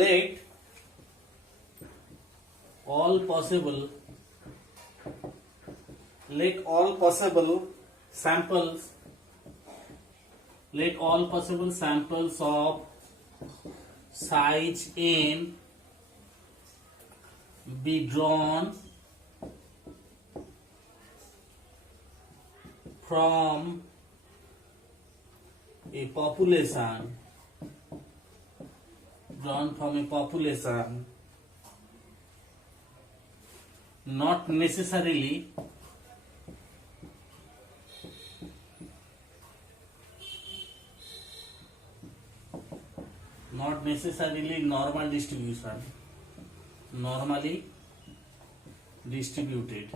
let all possible samples of size n be drawn from a population not necessarily normally distributed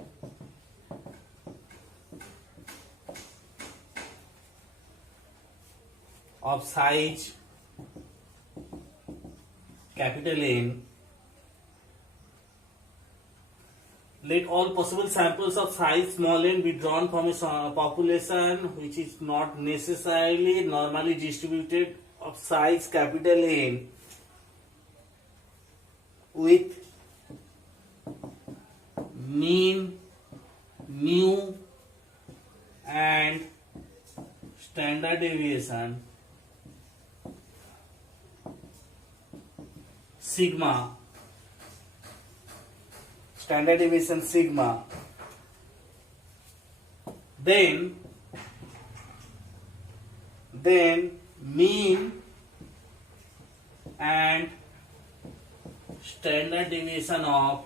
of size capital N. Let all possible samples of size small n be drawn from a population which is not necessarily normally distributed of size capital N with mean, mu and standard deviation sigma. Standard deviation sigma. Then mean and standard deviation of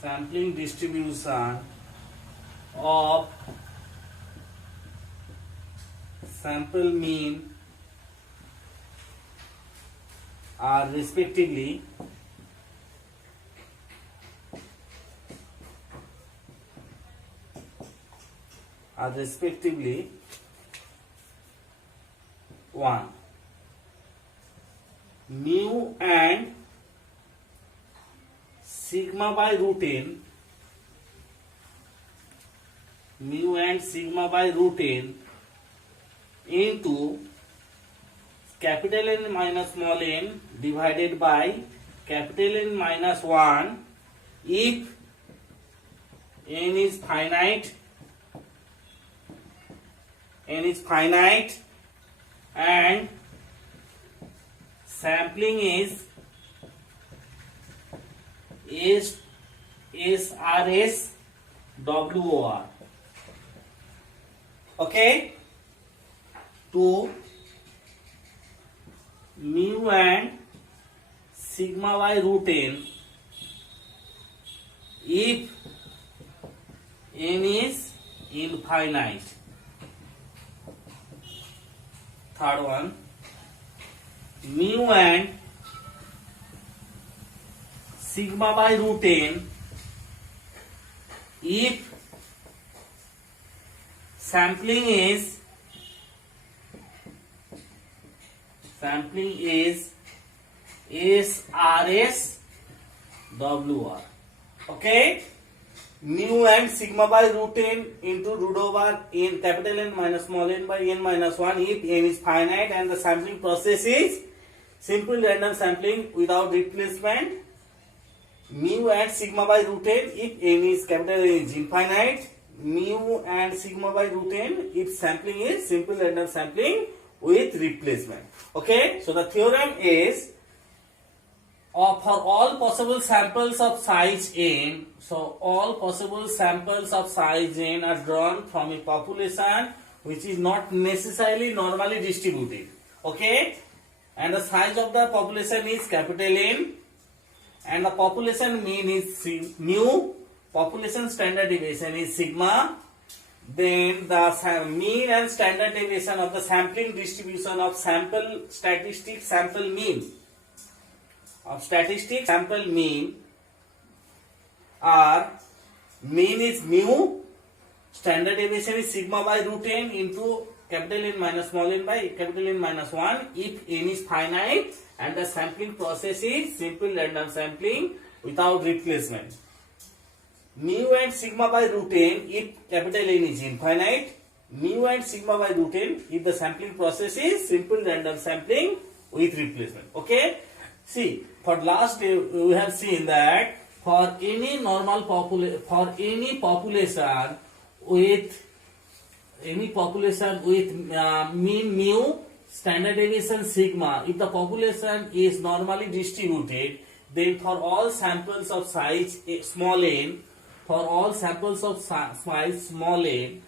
sampling distribution of sample mean are respectively one mu and sigma by root n into capital N minus small n divided by capital N minus 1 if n is finite and sampling is SRS WOR. Okay, to mu and sigma by root n if n is infinite. Third one, mu and sigma by root n if sampling is SRS WR. Okay, mu and sigma by root n into root over n capital N minus small n by n minus 1 if n is finite and the sampling process is simple random sampling without replacement. Mu and sigma by root n if n is capital N is infinite. Mu and sigma by root n if sampling is simple random sampling with replacement. Okay, so the theorem is for all possible samples of size n, so all possible samples of size n are drawn from a population which is not necessarily normally distributed. Okay, and the size of the population is capital N and the population mean is mu, population standard deviation is sigma. Then the mean and standard deviation of the sampling distribution of statistic sample mean are mean is mu, standard deviation is sigma by root n into capital N minus small n by capital N minus 1 if n is finite and the sampling process is simple random sampling without replacement. Mu and sigma by root n if capital N is infinite. Mu and sigma by root n if the sampling process is simple random sampling with replacement. Okay. See, for last day we have seen that for any normal population with mean mu, standard deviation sigma, if the population is normally distributed, then for all samples of size small n,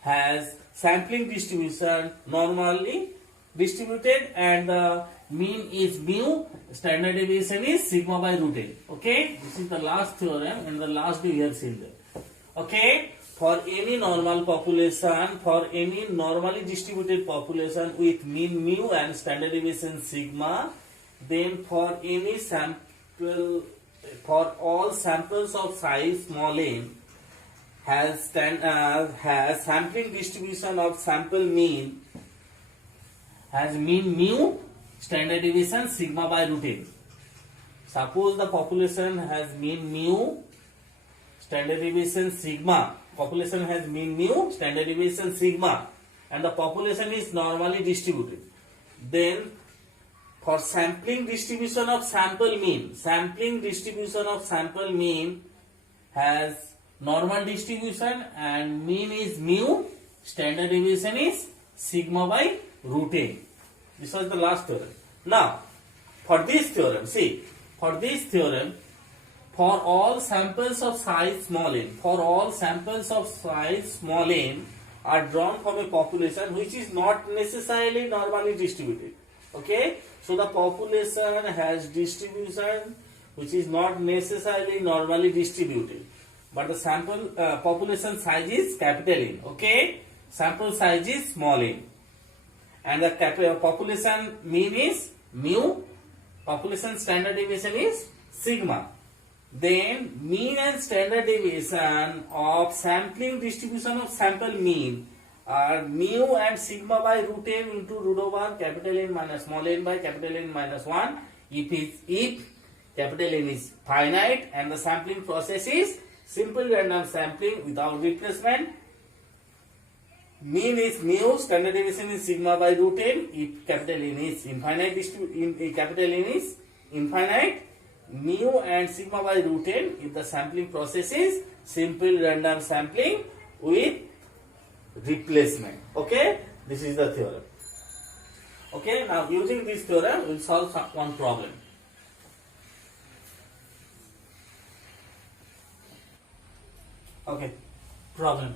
has sampling distribution normally distributed and the mean is mu, standard deviation is sigma by root n. Okay, this is the last theorem and the last day we have seen that. Okay, for any normal population, for any normally distributed population with mean mu and standard deviation sigma, then for any sample, for all samples of size small n has sampling distribution of sample mean, has mean mu, standard deviation sigma by root n. Suppose the population has mean mu, standard deviation sigma, population has mean mu, standard deviation sigma, and the population is normally distributed. Then for sampling distribution of sample mean has normal distribution and mean is mu, standard deviation is sigma by root n. This was the last theorem. Now, for this theorem, see, for this theorem, for all samples of size small n, are drawn from a population which is not necessarily normally distributed. Okay, so the population has distribution which is not necessarily normally distributed, but the sample population size is capital N. Okay, sample size is small n, and the population mean is mu, population standard deviation is sigma. Then mean and standard deviation of sampling distribution of sample mean are mu and sigma by root n into root over capital N minus small n by capital N minus 1 if capital N is finite and the sampling process is simple random sampling without replacement. Mean is mu, standard deviation is sigma by root n if capital N is infinite, mu and sigma by root n if the sampling process is simple random sampling with replacement. Okay, this is the theorem. Okay, now using this theorem we will solve one problem. Okay, problem.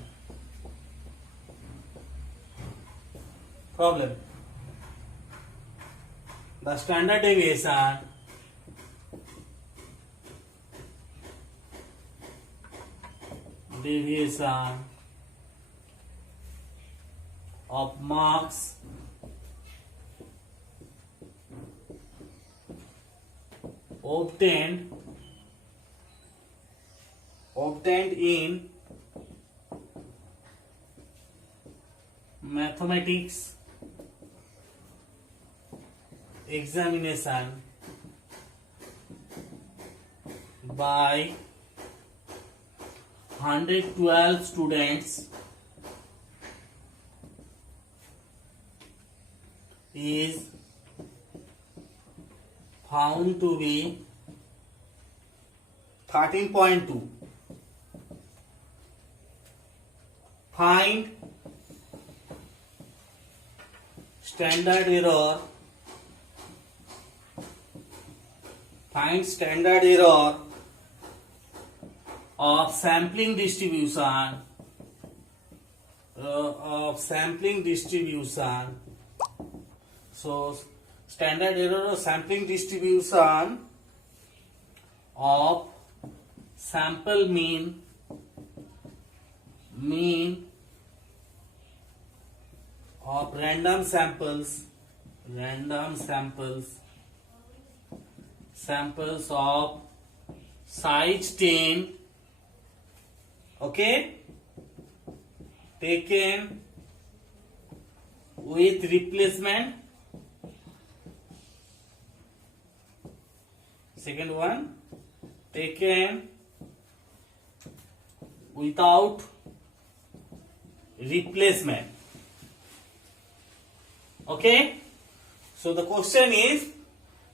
The standard deviation of marks obtained in mathematics examination by 112 students is found to be 13.2. Find standard error. Find standard error of sampling distribution. So standard error of sampling distribution of sample mean of random samples of size 10, okay, taken with replacement. Second one, taken without replacement. Okay, so the question is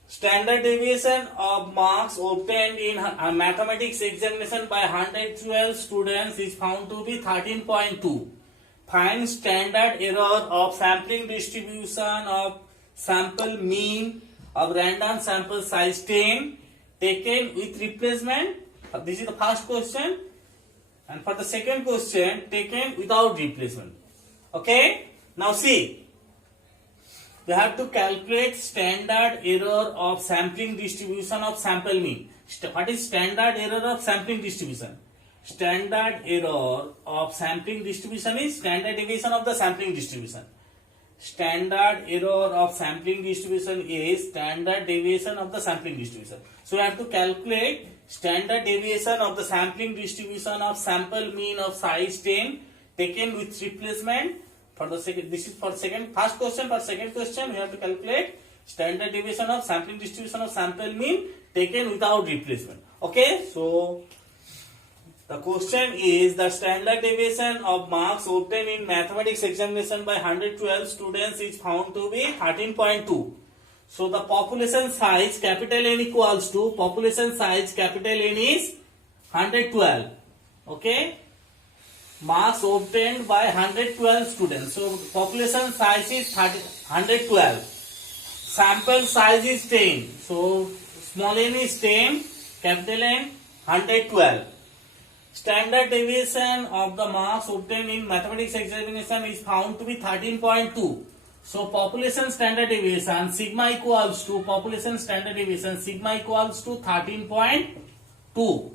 standard deviation of marks obtained in a mathematics examination by 112 students is found to be 13.2. Find standard error of sampling distribution of sample mean of random sample size 10 taken with replacement. This is the first question, and for the second question, taken without replacement. Okay, now see, we have to calculate standard error of sampling distribution of sample mean. What is standard error of sampling distribution? Standard error of sampling distribution is standard deviation of the sampling distribution. Standard error of sampling distribution is standard deviation of the sampling distribution. So we have to calculate standard deviation of the sampling distribution of sample mean of size 10 taken with replacement. For the second, this is for second, first question. For second question, we have to calculate standard deviation of sampling distribution of sample mean taken without replacement. Okay, so the question is the standard deviation of marks obtained in mathematics examination by 112 students is found to be 13.2. So the population size capital N equals to population size capital N is 112. Okay, marks obtained by 112 students. So population size is 112. Sample size is 10. So small n is 10, capital N 112. Standard deviation of the marks obtained in mathematics examination is found to be 13.2. So population standard deviation sigma equals to population standard deviation sigma equals to 13.2.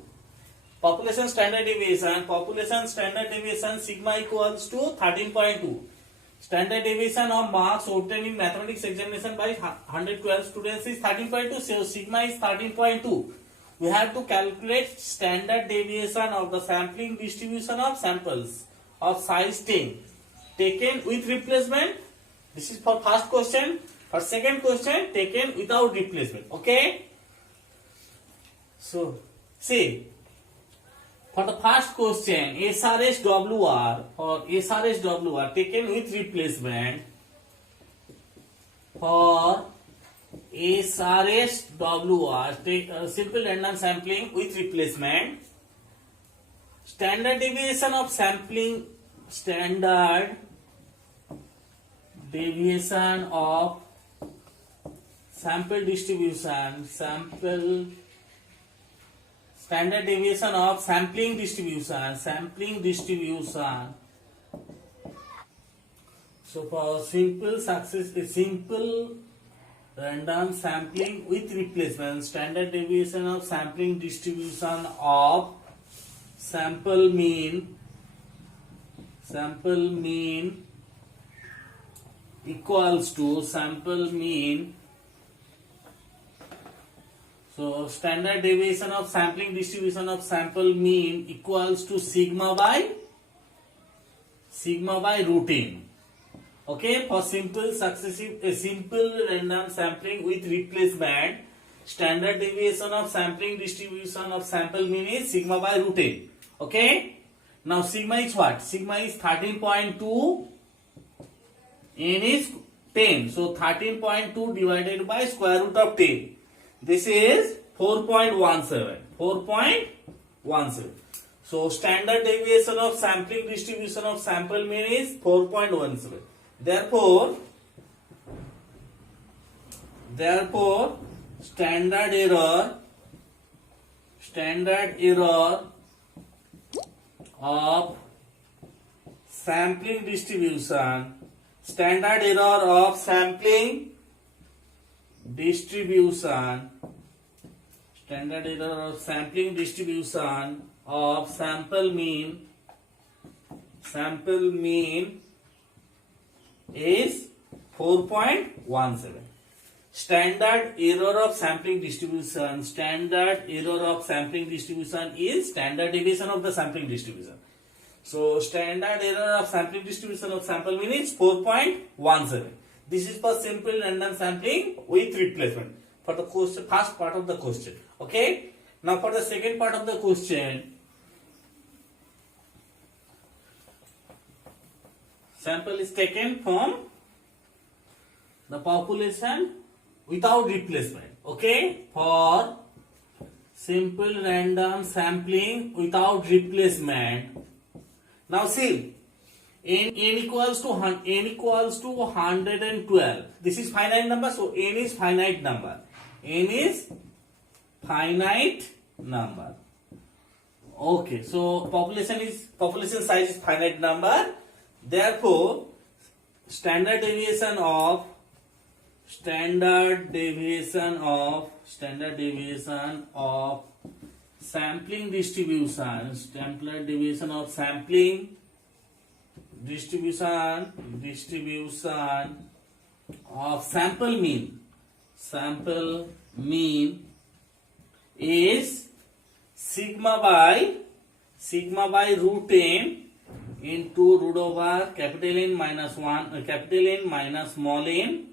Population standard deviation sigma equals to 13.2. Standard deviation of marks obtained in mathematics examination by 112 students is 13.2. So sigma is 13.2. We have to calculate standard deviation of the sampling distribution of samples of size 10 taken with replacement. This is for first question. For second question, taken without replacement. Okay. So see, for the first question, SRSWR or SRSWR taken with replacement. For SRSWR, take simple random sampling with replacement. Standard deviation of sampling, standard deviation of sample distribution, standard deviation of sampling distribution. So for simple random sampling with replacement, standard deviation of sampling distribution of sample mean equals to sample mean. So standard deviation of sampling distribution of sample mean equals to sigma by root n. Okay, for simple random sampling with replacement, standard deviation of sampling distribution of sample mean is sigma by root n. Okay, now sigma is what? Sigma is 13.2, n is 10. So 13.2 divided by square root of 10. This is 4.17. So standard deviation of sampling distribution of sample mean is 4.17. Therefore, standard error of sampling distribution, standard error of sampling distribution of sample mean is 4.17. Standard error of sampling distribution is standard deviation of the sampling distribution. So standard error of sampling distribution of sample mean is 4.17. This is for simple random sampling with replacement. For the question, first part of the question. Okay. Now for the second part of the question, sample is taken from the population without replacement. Okay. For simple random sampling without replacement. Now see, n equals to 112. This is finite number, so n is finite number. N is finite number. Okay, so population size is finite number. Therefore, standard deviation of sampling distribution of sample mean is sigma by root n into root over capital N minus small n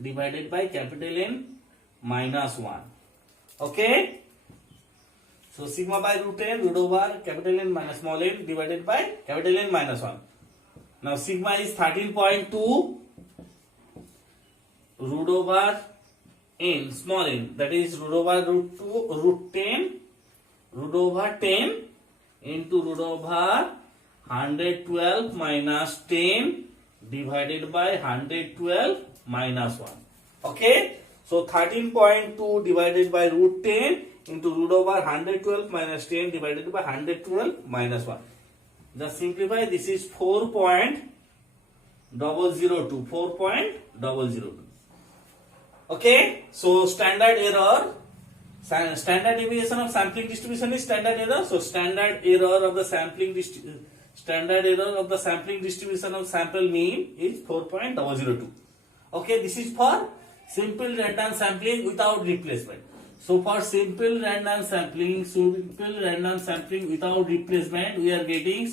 divided by capital N minus 1. Okay. So sigma by root n root over capital N minus small n divided by capital N minus 1. Now sigma is 13.2 root over n small n, that is root over root 10 into root over 112 minus 10 divided by 112 minus 1. Okay. So 13.2 divided by root 10 into root over 112 minus 10 divided by 112 minus 1. Just simplify, this is 4.002. Okay, so standard deviation of sampling distribution is standard error. So standard error of the sampling distribution of sample mean is 4.002. Okay, this is for simple random sampling without replacement. So for simple random sampling without replacement, we are getting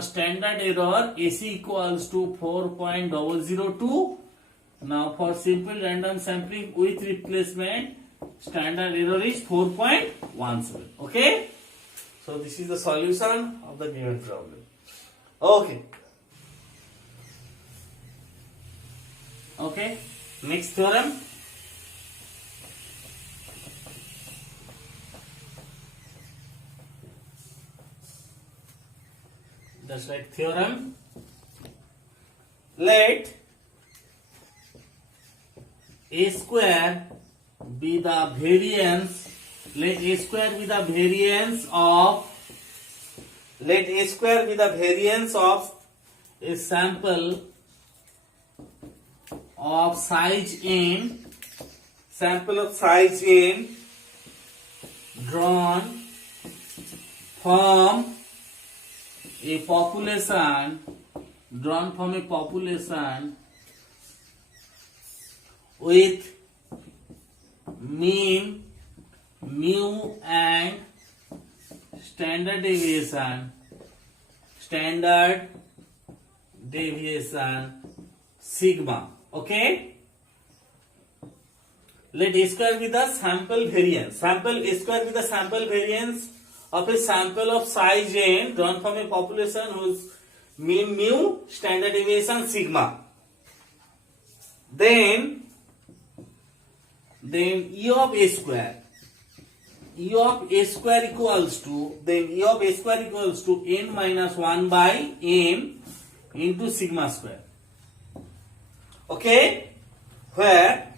standard error AC equals to 4.002. Now for simple random sampling with replacement, standard error is 4.17. Okay. So this is the solution of the given problem. Okay. Okay. Next theorem. Just like theorem. Let A square be the variance. Let A square be the variance of a sample of size n drawn from a population with mean, mu and standard deviation sigma. Okay. Let A square be the sample variance. A square be the sample variance of a sample of size n drawn from a population whose mean mu, standard deviation sigma. Then E of A square equals to n minus 1 by m into sigma square. Okay, where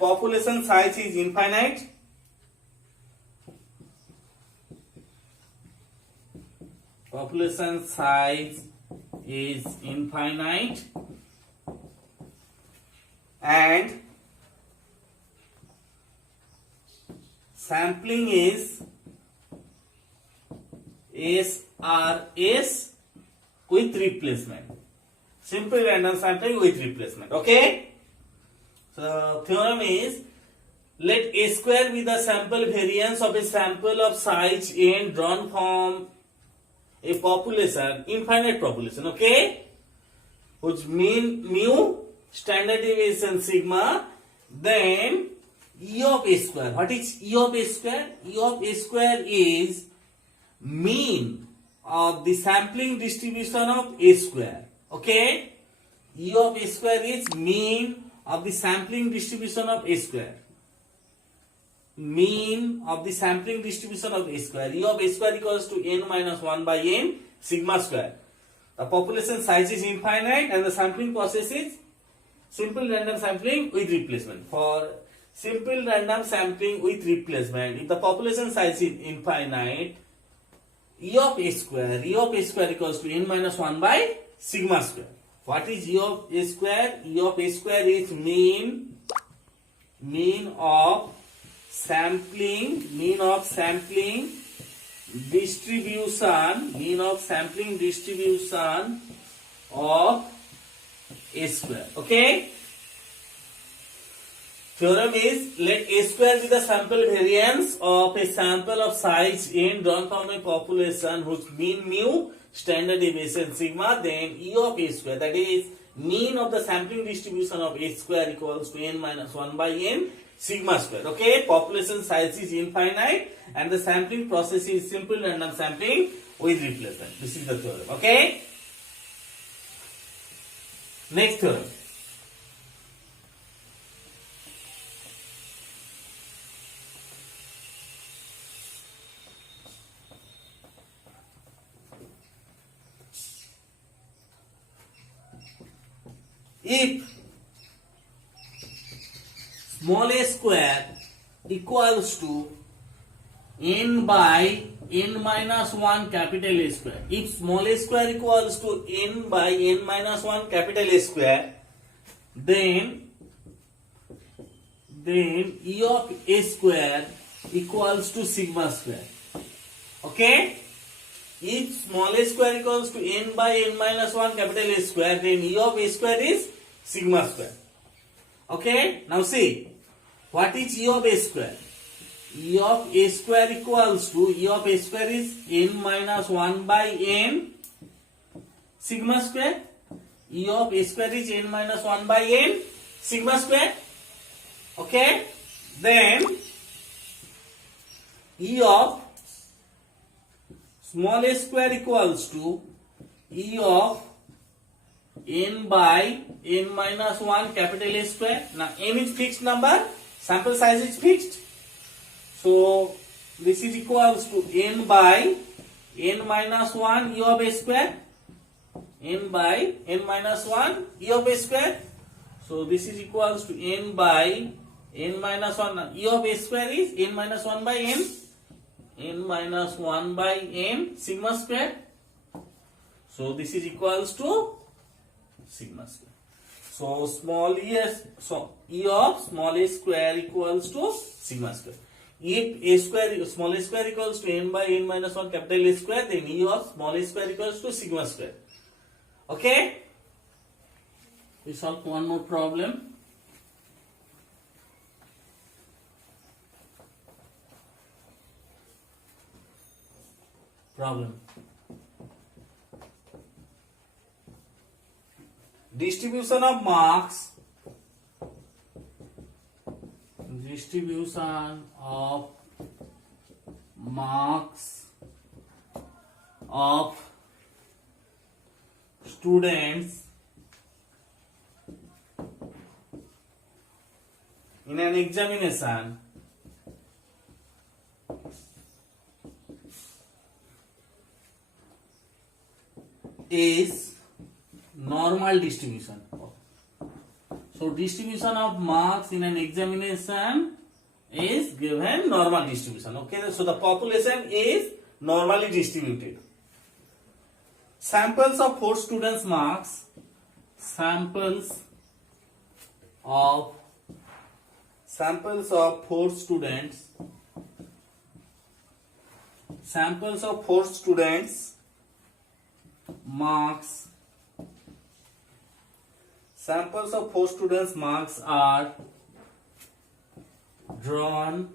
population size is infinite, and sampling is SRS with replacement. Simple random sampling with replacement. Okay. So theorem is, let A square be the sample variance of a sample of size n drawn from a population, infinite population, okay, whose mean mu, standard deviation sigma, then E of A square. What is E of A square? E of A square is mean of the sampling distribution of A square, okay. E of A square is mean of the sampling distribution of A square. Mean of the sampling distribution of A square. E of A square equals to n minus 1 by n sigma square. The population size is infinite and the sampling process is simple random sampling with replacement. For simple random sampling with replacement, if the population size is infinite, E of A square equals to n minus 1 by sigma square. What is E of A square? E of A square is mean of sampling distribution of A square, okay. Theorem is, let A square be the sample variance of a sample of size n drawn from a population whose mean mu, standard deviation sigma, then E of A square, that is mean of the sampling distribution of A square equals to n minus 1 by n sigma square, okay. Population size is infinite and the sampling process is simple random sampling with replacement. This is the theorem, okay. Next theorem. If small a square equals to n by n minus 1 capital A square, if small a square equals to n by n minus 1 capital A square, then E of A square equals to sigma square, okay. If small a square equals to n by n minus 1 capital A square, then E of A square is sigma square, okay. Now see, what is E of A square? E of A square equals to, E of A square is n minus 1 by n sigma square. E of A square is n minus 1 by n sigma square, okay. Then E of small a square equals to E of n by n minus 1 capital A square. Now n is fixed number, sample size is fixed, so this is equals to n by n minus 1 E of A square, n by n minus 1 E of A square. So this is equals to n by n minus 1. E of A square is n minus 1 by n minus 1 by n sigma square. So this is equals to sigma square. So E of small a square equals to sigma square. If small a square equals to n by n minus 1 capital A square, then E of small a square equals to sigma square, okay. We solve one more problem. Distribution of marks of students in an examination is normal distribution. So distribution of marks in an examination is given normal distribution, okay. So the population is normally distributed. Samples of 4 students marks, samples of 4 students marks samples of 4 students marks are drawn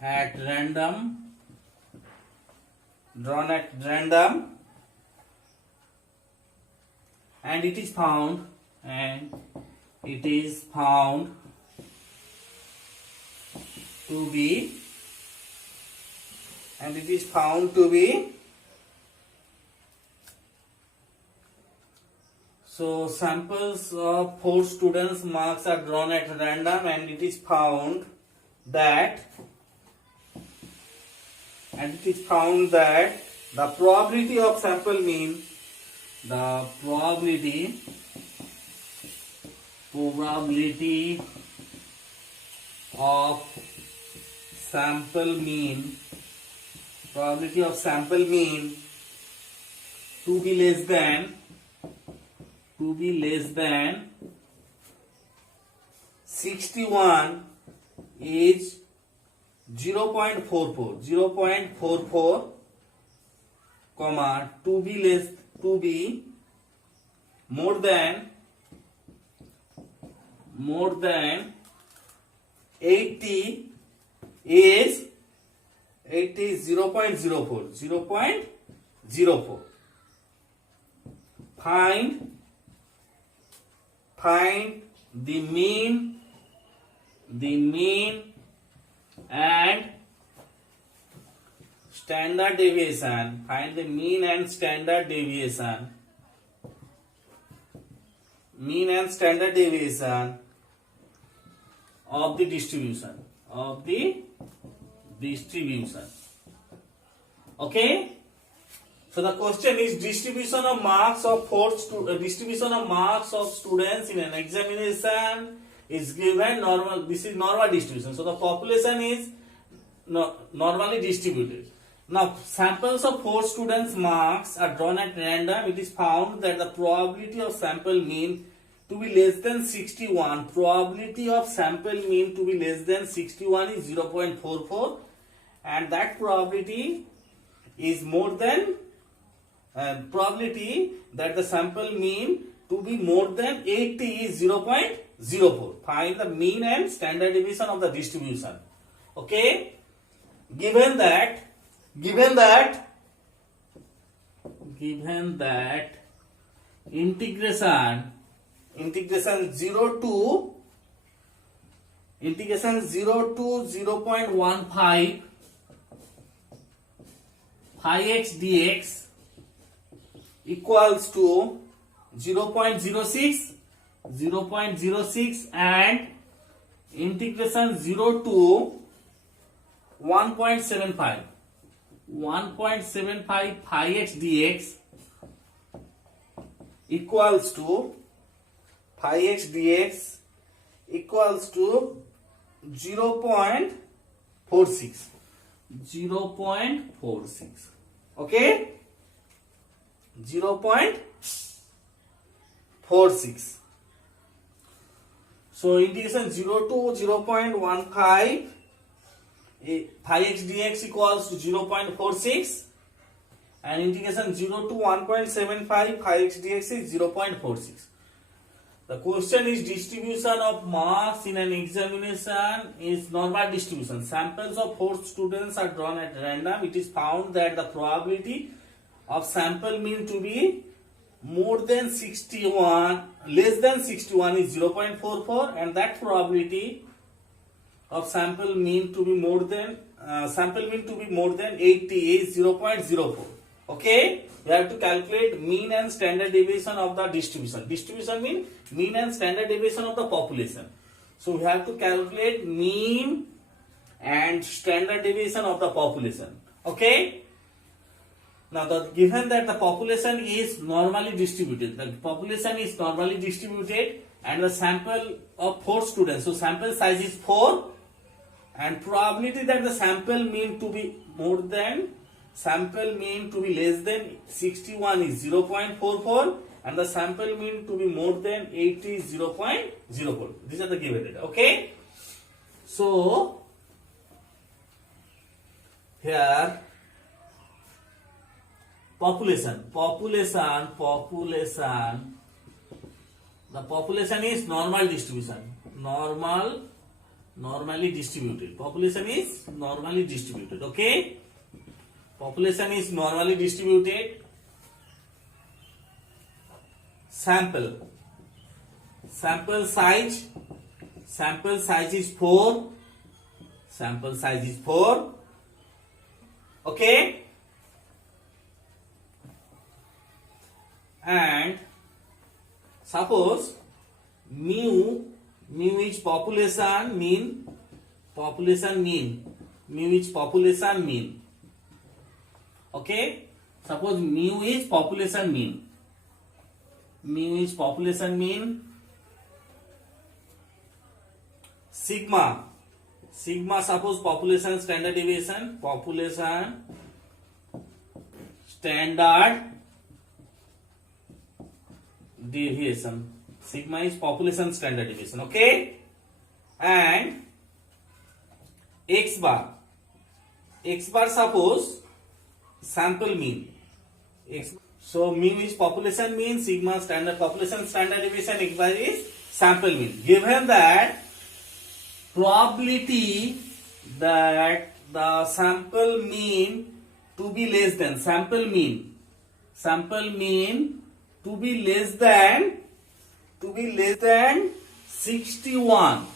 at random and it is found to be so samples of 4 students marks are drawn at random and it is found that the probability of sample mean of sample mean to be less than 61 is 0.44 comma to be more than 80 is 0.04. Find the mean and standard deviation. Find the mean and standard deviation of the distribution. Okay. So the question is distribution of marks of students in an examination is given normal. This is normal distribution. So the population is normally distributed. Now samples of 4 students marks are drawn at random. It is found that the probability of sample mean to be less than 61. Probability of sample mean to be less than 61 is 0.44 and that probability is more than probability that the sample mean to be more than 80 is 0.04. Find the mean and standard deviation of the distribution. Okay. Given that integration 0 to 0.15 phi x dx equals to 0.06 and integration 0 to 1.75 phi x dx equals to 0.46. Okay, 0.46. So integration 0 to 0.15 phi x dx equals to 0.46 and integration 0 to 1.75 phi x dx is 0.46. The question is distribution of marks in an examination is normal distribution. Samples of 4 students are drawn at random. It is found that the probability of sample mean to be less than 61 is 0.44 and that probability of sample mean to be more than 80 is 0.04. Okay, we have to calculate mean and standard deviation of the distribution. Distribution means mean and standard deviation of the population. So we have to calculate mean and standard deviation of the population. Okay. Now given that the population is normally distributed, and the sample of 4 students, so sample size is 4 and probability that the sample mean to be less than 61 is 0.44 and the sample mean to be more than 80 is 0.04. These are the given data. Okay. So here population. The population is normal distribution. Normally distributed. Population is normally distributed. Okay? Population is normally distributed. Sample size is 4. Sample size is 4. Okay? And suppose mu is population mean. Mu is population mean. Okay? Suppose mu is population mean. Mu is population mean. Sigma suppose population standard deviation. Population standard deviation. Sigma is population standard deviation. Okay? And X bar suppose sample mean. So mu is population mean, sigma standard population standard deviation, X bar is sample mean. Given that probability that the sample mean to be less than to be less than 61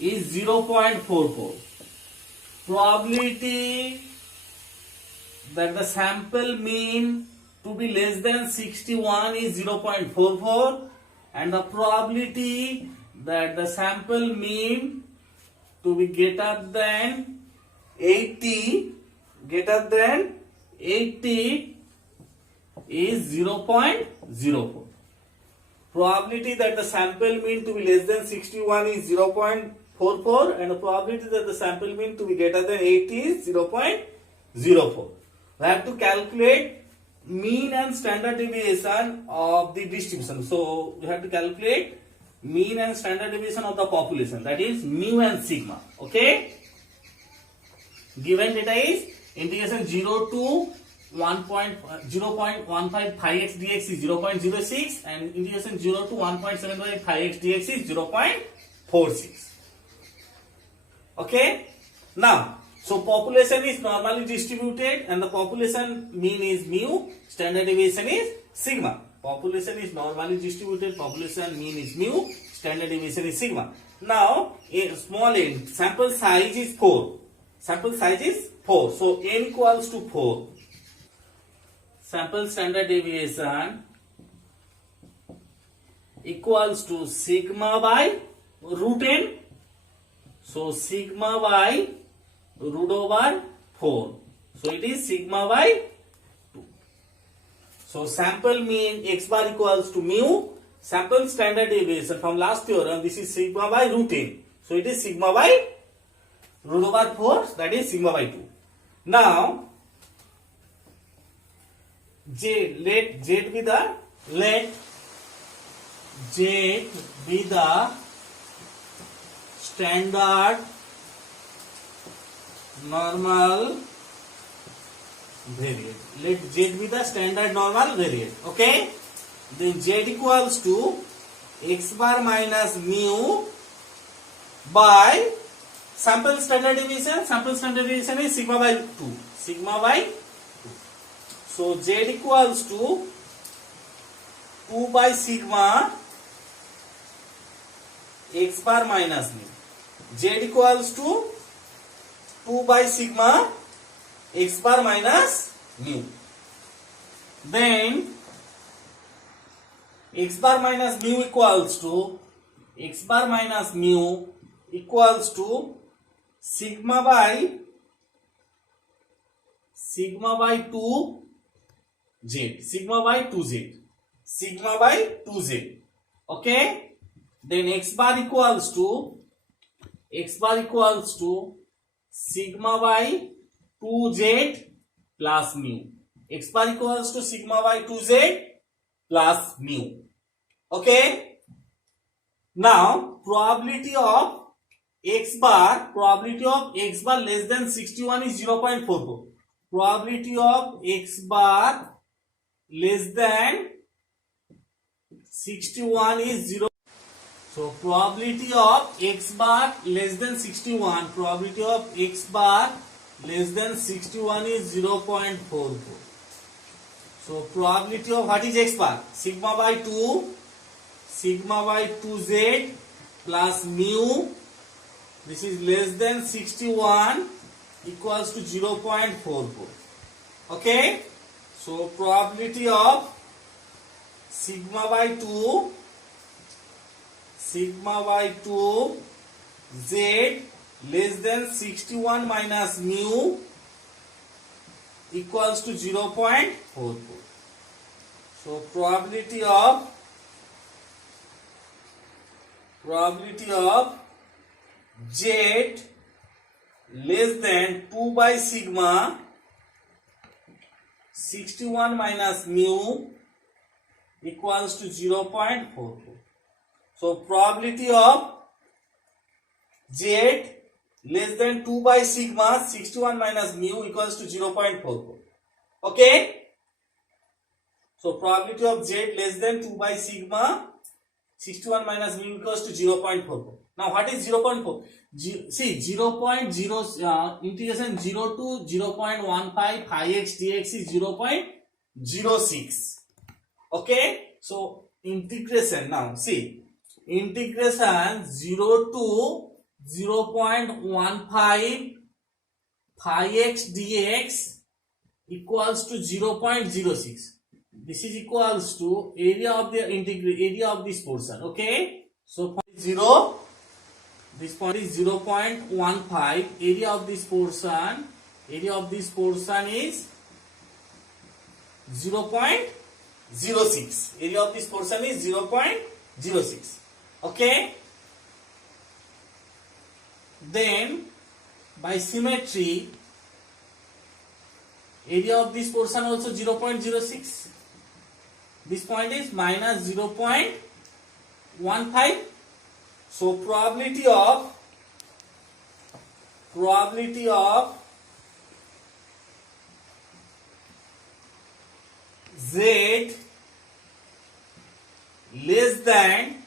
is 0.44. Probability that the sample mean to be less than 61 is 0.44, and the probability that the sample mean to be greater than 80 is 0.04. Probability that the sample mean to be less than 61 is 0.44, and the probability that the sample mean to be greater than 80 is 0.04. We have to calculate mean and standard deviation of the distribution. So we have to calculate mean and standard deviation of the population, that is mu and sigma. Okay? Given data is integration 0 to 0.155x dx is 0.06, and integration 0 to 1.755x dx is 0.46. Okay? Now, so population is normally distributed and the population mean is mu, standard deviation is sigma. Population is normally distributed, population mean is mu, standard deviation is sigma. Now, a small n, sample size is 4. Sample size is 4. So, n equals to 4. Sample standard deviation equals to sigma by root n. So, sigma by root over 4. So, it is sigma by 2. So, sample mean x bar equals to mu. Sample standard deviation from last theorem, this is sigma by root n. So, it is sigma by root over 4, that is sigma by 2. Now, let Z be the standard normal variate. Let Z be the standard normal variate. Okay? Then Z equals to x bar minus mu by sample standard deviation. Sample standard deviation is sigma by 2. Sigma by 2. So Z equals to 2 by sigma x bar minus mu. Z equals to 2 by sigma x bar minus mu. Then x bar minus mu equals to sigma by 2 z, sigma by 2z. Okay? Then x bar equals to sigma by 2z plus mu. X bar equals to sigma by 2z plus mu. Okay? Now, probability of x bar less than 61 is 0.44. Probability of x bar less than 61 is 0. So probability of x bar less than 61, probability of x bar less than 61 is 0.44. So probability of what is x bar? Sigma by 2z plus mu, this is less than 61 equals to 0.44. Okay, so probability of sigma by 2 z less than 61 minus mu equals to 0.44. So probability of z less than 2 by sigma 61 minus mu equals to 0.44. So probability of z less than 2 by sigma 61 minus mu equals to 0.44. Okay. So probability of z less than 2 by sigma 61 minus mu equals to 0.44. Now what is 0.4? See 0.0 integration 0 to 0.15 phi x dx is 0.06. Okay. So integration, now see integration 0 to 0.15 phi x dx equals to 0.06. This is equals to area of the area of this portion. Okay, so point 0, this point is 0.15, area of this portion is 0.06, area of this portion is 0.06. Okay, then by symmetry area of this portion also 0.06, this point is minus 0.15. So probability of z less than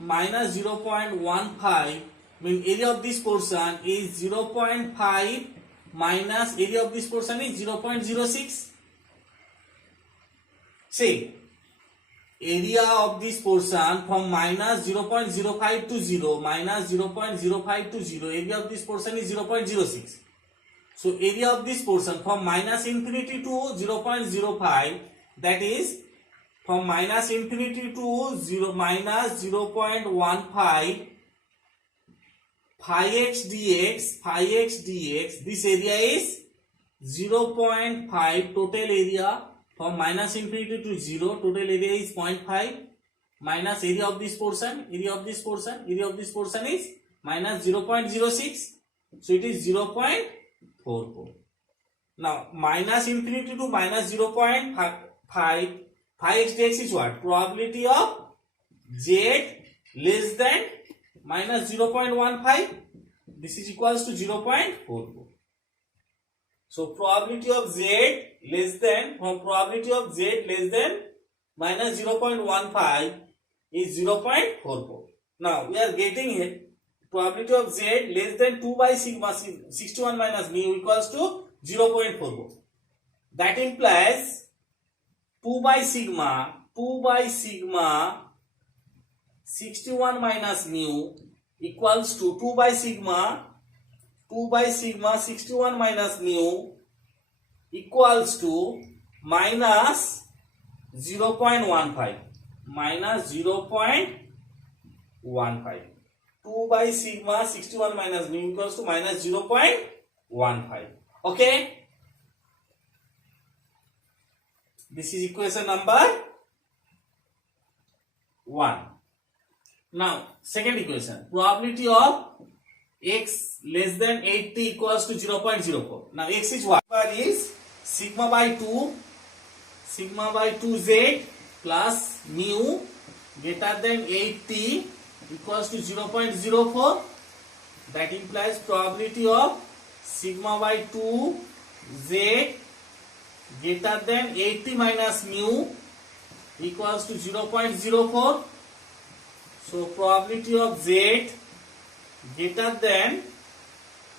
minus 0.15 mean area of this portion is 0.5 minus area of this portion is 0.06. See, area of this portion from minus 0.05 to 0, minus 0.05 to 0, area of this portion is 0.06. So area of this portion from minus infinity to 0.05, that is from minus infinity to 0 minus 0.15 phi x dx, this area is 0.5, total area from minus infinity to 0, total area is 0.5 minus area of this portion is minus 0.06, so it is 0.44. Now minus infinity to minus 0.5 phi x dx is what? Probability of z less than minus 0.15, this is equals to 0.44. So probability of z less than minus 0.15 is 0.44. Now we are getting it, probability of z less than 2 by sigma 61 minus mu equals to 0.44. That implies 2 by sigma 61 minus mu equals to 2 by sigma 61 minus mu equals to minus 0.15, minus 0.15. 2 by sigma 61 minus mu equals to minus 0.15. Okay, this is equation number 1. Now second equation, probability of x less than 80 equals to 0.04. Now x is what? Is sigma by 2z plus mu greater than 80 equals to 0.04. That implies probability of sigma by 2z greater than 80 minus mu equals to 0.04. So probability of Z greater than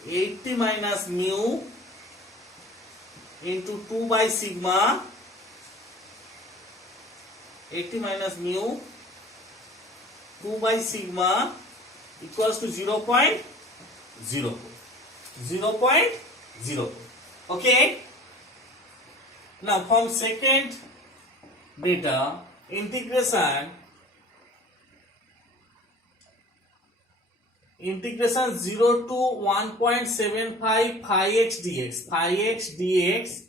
80 minus mu into 2 by sigma, 80 minus mu 2 by sigma equals to 0.04. 0.04. Okay. Now from second data, integration 0 to 1.75 phi x dx. Phi x dx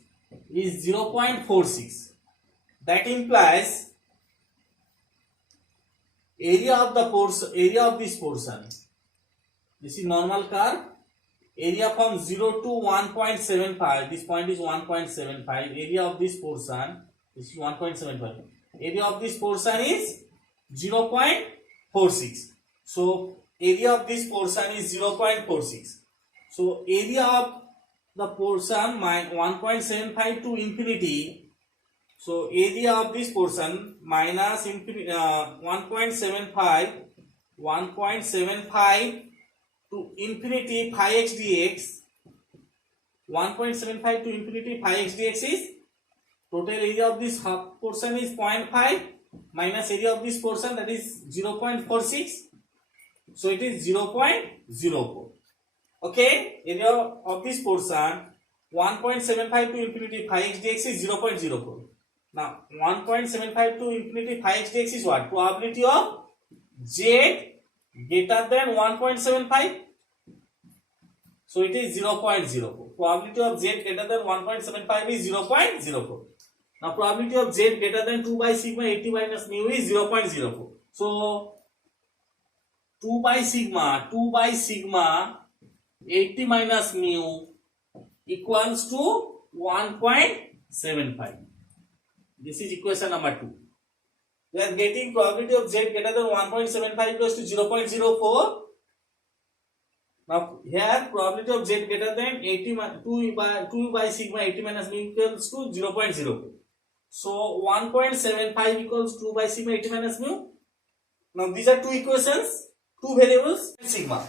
is 0.46. That implies area of this portion. This is normal curve. Area from 0 to 1.75. This point is 1.75. Area of this portion. This is 1.75. Area of this portion is 0.46. So area of this portion is 0.46. So area of the portion 1.75 to infinity. So area of this portion minus 1.75 to infinity phi x dx. 1.75 to infinity phi x dx is total area of this half portion is 0.5 minus area of this portion, that is 0.46. So it is 0.04. Okay, area of this portion 1.75 to infinity phi x dx is 0.04. Now 1.75 to infinity phi x dx is what? Probability of Z greater than 1.75. So it is 0.04. Probability of Z greater than 1.75 is 0.04. Now probability of Z greater than 2 by sigma 80 minus mu is 0.04. So 2 by sigma 80 minus mu equals to 1.75. This is equation number 2. We are getting probability of Z greater than 1.75 equals to 0.04. Now here probability of Z greater than 2 by sigma 80 minus mu equals to 0.04. So 1.75 equals 2 by sigma 80 minus mu. Now these are two equations, two variables, sigma.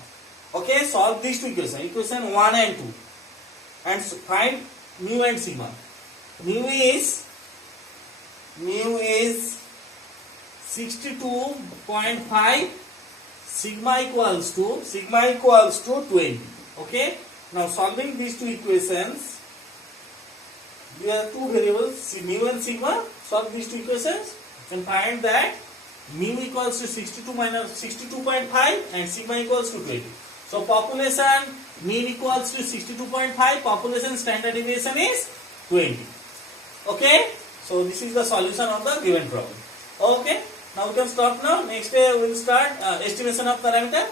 Okay, solve these two equations, equation 1 and 2, and find mu and sigma. Mu is 62.5. Sigma equals to 20. Okay. Now solving these two equations, we have two variables, mu and sigma. Solve these two equations and find that mu equals to 62 minus 62.5 and sigma equals to 20. So population mean equals to 62.5. Population standard deviation is 20. Okay. So this is the solution of the given problem. Okay. Now we can stop now. Next day we will start estimation of parameter.